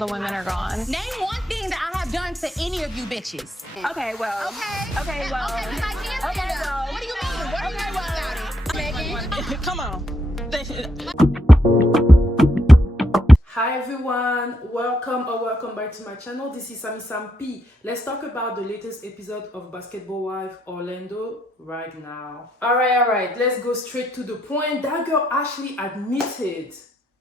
The women are gone. Name one thing that I have done to any of you bitches. Okay, well. Okay, well. Okay, because I can't stand up. What do you mean? What do you mean about it? Meghan? Come on. Hi everyone, welcome back to my channel. This is Sam P. Let's talk about the latest episode of Basketball Wife Orlando right now. Alright, let's go straight to the point. That girl actually admitted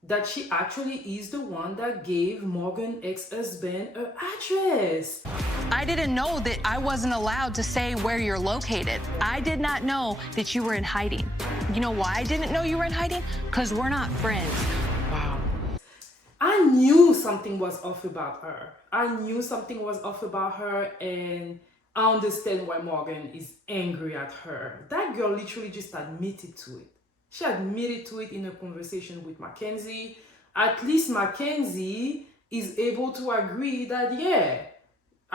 that she actually is the one that gave Morgan's ex-husband her address. I didn't know that I wasn't allowed to say where you're located. I did not know that you were in hiding. You know why I didn't know you were in hiding? Because we're not friends. Wow. I knew something was off about her. And I understand why Morgan is angry at her. That girl literally just admitted to it. She admitted to it in a conversation with Mackenzie. At least Mackenzie is able to agree that, yeah,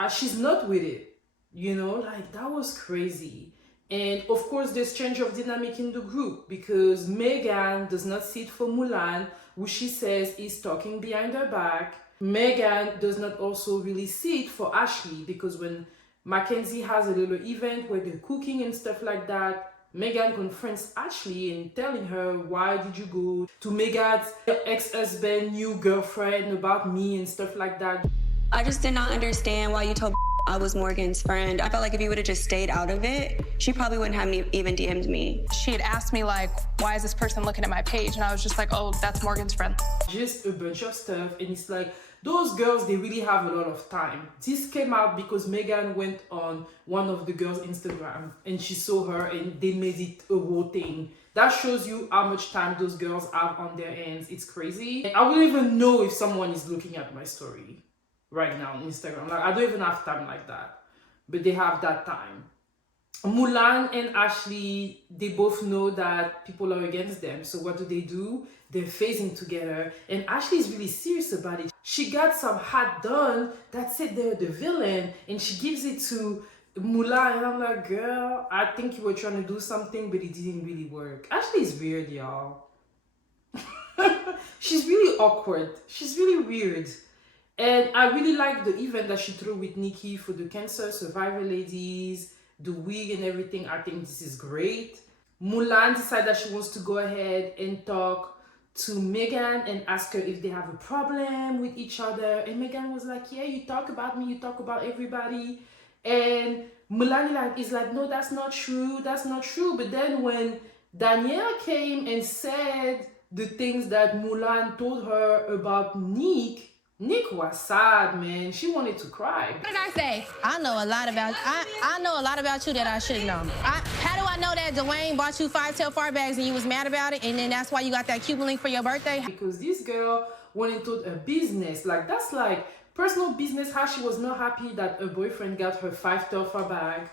she's not with it. You know, like, that was crazy. And of course, there's change of dynamic in the group because Meghan does not sit for Mulan, who she says is talking behind her back. Meghan does not also really sit for Ashley because when Mackenzie has a little event where they're cooking and stuff like that, Meghan confronts Ashley and telling her, why did you go to Meghan's ex-husband, new girlfriend about me and stuff like that. I just did not understand why you told I was Morgan's friend. I felt like if you would have just stayed out of it, she probably wouldn't have even DM'd me. She had asked me, like, why is this person looking at my page? And I was just like, oh, that's Morgan's friend. Just a bunch of stuff. And it's like, those girls, they really have a lot of time. This came out because Meghan went on one of the girls' Instagram and she saw her and they made it a whole thing. That shows you how much time those girls have on their hands. It's crazy. I wouldn't even know if someone is looking at my story right now on Instagram. Like, I don't even have time like that. But they have that time. Mulan and Ashley, they both know that people are against them. So what do? They're phasing together. And Ashley is really serious about it. She got some hat done that said they're the villain. And she gives it to Mulan. And I'm like, girl, I think you were trying to do something, but it didn't really work. Ashley is weird, y'all. She's really awkward. She's really weird. And I really like the event that she threw with Nikki for the cancer survivor ladies, the wig and everything. I think this is great. Mulan decided that she wants to go ahead and talk to Meghan and ask her if they have a problem with each other. And Meghan was like, yeah, you talk about me, you talk about everybody. And Mulan is like, no, that's not true. But then when Danielle came and said the things that Mulan told her about Nick was sad, man. She wanted to cry. What did I say? I know a lot about I know a lot about you that I should know. How do I know that Dwayne bought you 5 tail far bags and you was mad about it, and then that's why you got that Cuban link for your birthday? Because this girl went into a business. Like, that's like personal business, how she was not happy that her boyfriend got her 5 tail far bag.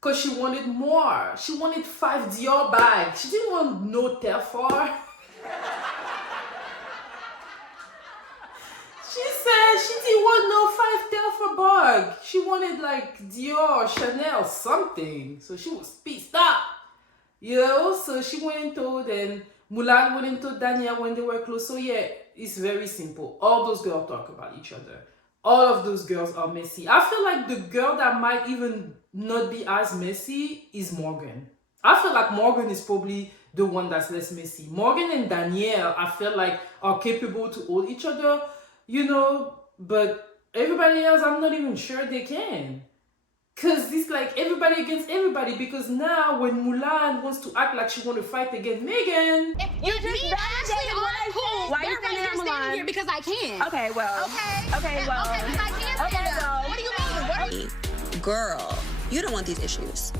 Because she wanted more. She wanted 5 Dior bags. She didn't want no tail far. She said she didn't want no 5 tail for bag. She wanted like Dior, Chanel, something. So she was pissed up. You know, so she went and told, and Mulan went and told Danielle when they were close. So yeah, it's very simple. All those girls talk about each other. All of those girls are messy. I feel like the girl that might even not be as messy is Morgan. I feel like Morgan is probably the one that's less messy. Morgan and Danielle, I feel like, are capable to hold each other. You know, but everybody else, I'm not even sure they can. Because it's like everybody against everybody. Because now when Mulan wants to act like she wants to fight against Meghan. You just Ashley are cool. Why you standing here because I can. Okay, well. Okay, because I can stand up. What do you mean? Girl, you don't want these issues.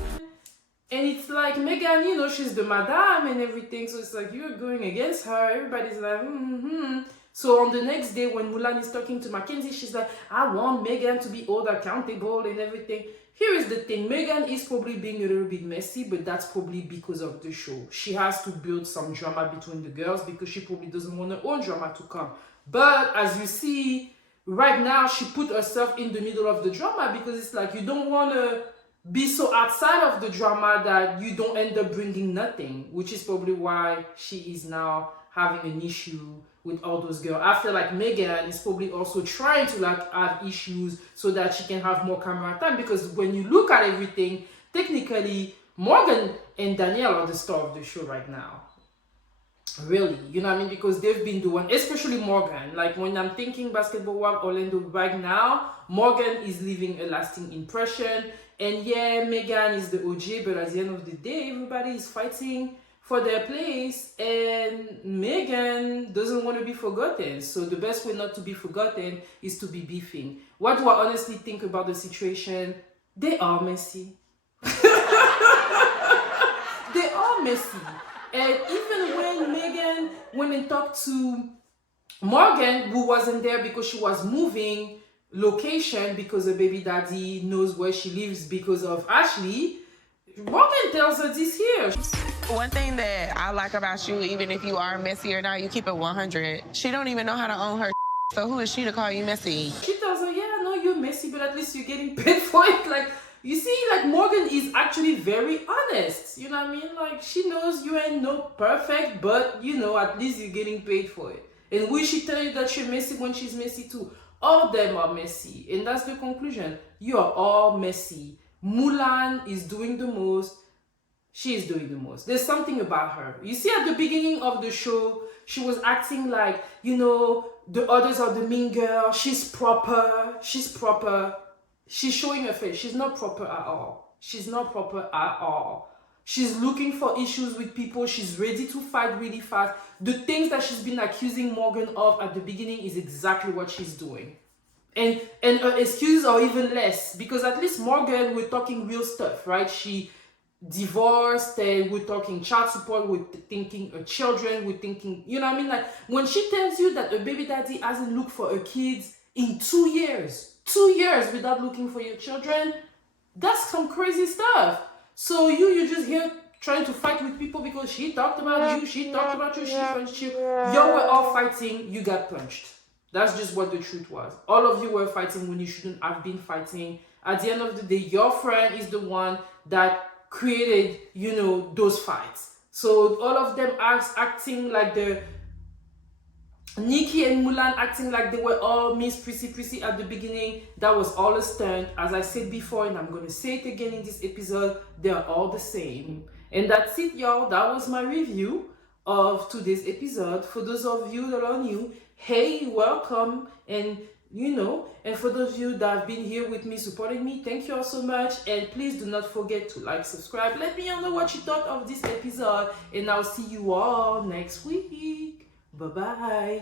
And it's like Meghan, you know, she's the madame and everything. So it's like you're going against her. Everybody's like, So on the next day when Mulan is talking to Mackenzie, she's like, I want Meghan to be held accountable and everything. Here is the thing. Meghan is probably being a little bit messy, but that's probably because of the show. She has to build some drama between the girls because she probably doesn't want her own drama to come. But as you see, right now, she put herself in the middle of the drama because it's like you don't want to be so outside of the drama that you don't end up bringing nothing, which is probably why she is now having an issue with all those girls. I feel like Meghan is probably also trying to like have issues so that she can have more camera time, because when you look at everything, technically Morgan and Danielle are the star of the show right now. Really, you know what I mean? Because they've been doing, especially Morgan. Like when I'm thinking basketball world Orlando right now, Morgan is leaving a lasting impression. And yeah, Meghan is the OG, but at the end of the day, everybody is fighting for their place, and Meghan doesn't want to be forgotten. So the best way not to be forgotten is to be beefing. What do I honestly think about the situation? They are messy. They are messy. And even when Meghan went and talked to Morgan, who wasn't there because she was moving location because her baby daddy knows where she lives because of Ashley, Morgan tells her this here. One thing that I like about you, even if you are messy or not, you keep it 100. She don't even know how to own her so who is she to call you messy? She tells her, yeah, I know you're messy, but at least you're getting paid for it. Like, you see, like Morgan is actually very honest. You know what I mean? Like, she knows you ain't no perfect, but you know, at least you're getting paid for it. And will she tell you that you're messy when she's messy too? All of them are messy. And that's the conclusion. You are all messy. Mulan is doing the most. She is doing the most. There's something about her. You see, at the beginning of the show, she was acting like, you know, the others are the mean girl. She's proper. She's proper. She's showing her face. She's not proper at all. She's not proper at all. She's looking for issues with people. She's ready to fight really fast. The things that she's been accusing Morgan of at the beginning is exactly what she's doing. And her excuses are even less, because at least Morgan, we're talking real stuff, right? She divorced, and we're talking child support, we're thinking children, we're thinking, you know what I mean? Like when she tells you that a baby daddy hasn't looked for her kids in 2 years, 2 years without looking for your children, that's some crazy stuff. So you're just here trying to fight with people because she talked about you, she talked about you, she punched you. Y'all were all fighting, you got punched. That's just what the truth was. All of you were fighting when you shouldn't have been fighting. At the end of the day, your friend is the one that created, you know, those fights. So all of them acting like the Nikki and Mulan acting like they were all Miss Prissy at the beginning. That was all a stunt. As I said before, and I'm going to say it again in this episode, they are all the same. And that's it, y'all. That was my review of today's episode. For those of you that are new, hey, welcome. And you know, and for those of you that have been here with me, supporting me, thank you all so much. And please do not forget to like, subscribe. Let me know what you thought of this episode. And I'll see you all next week. Bye-bye.